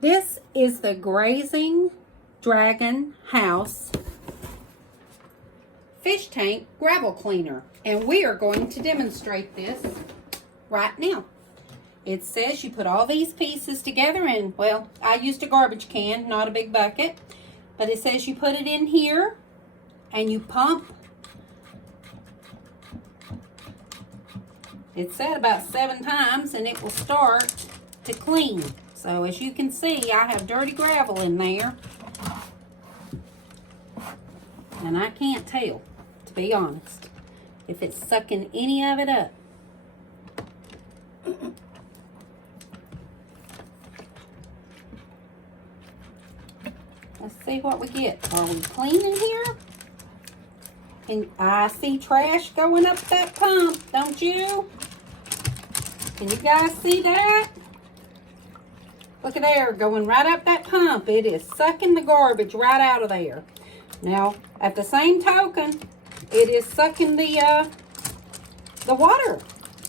This is the Grazing Dragon House fish tank gravel cleaner, and we are going to demonstrate this right now. It says you put all these pieces together in, well, I used a garbage can, not a big bucket, but it says you put it in here and you pump. It's said about 7 times and it will start to clean. So as you can see, I have dirty gravel in there. And I can't tell, to be honest, if it's sucking any of it up. Let's see what we get. Are we cleaning here? And I see trash going up that pump, don't you? Can you guys see that? Look at there, going right up that pump. It is sucking the garbage right out of there. Now, at the same token, it is sucking the water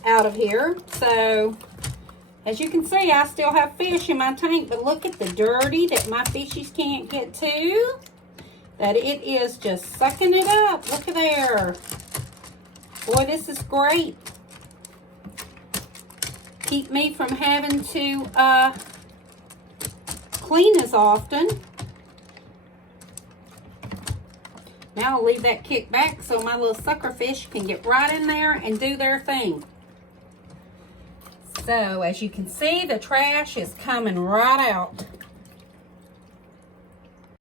out of here. So, as you can see, I still have fish in my tank, but look at the dirty that my fishies can't get to. That it is just sucking it up. Look at there. Boy, this is great. Keep me from having to clean as often. Now I'll leave that kick back so my little sucker fish can get right in there and do their thing. So as you can see, the trash is coming right out.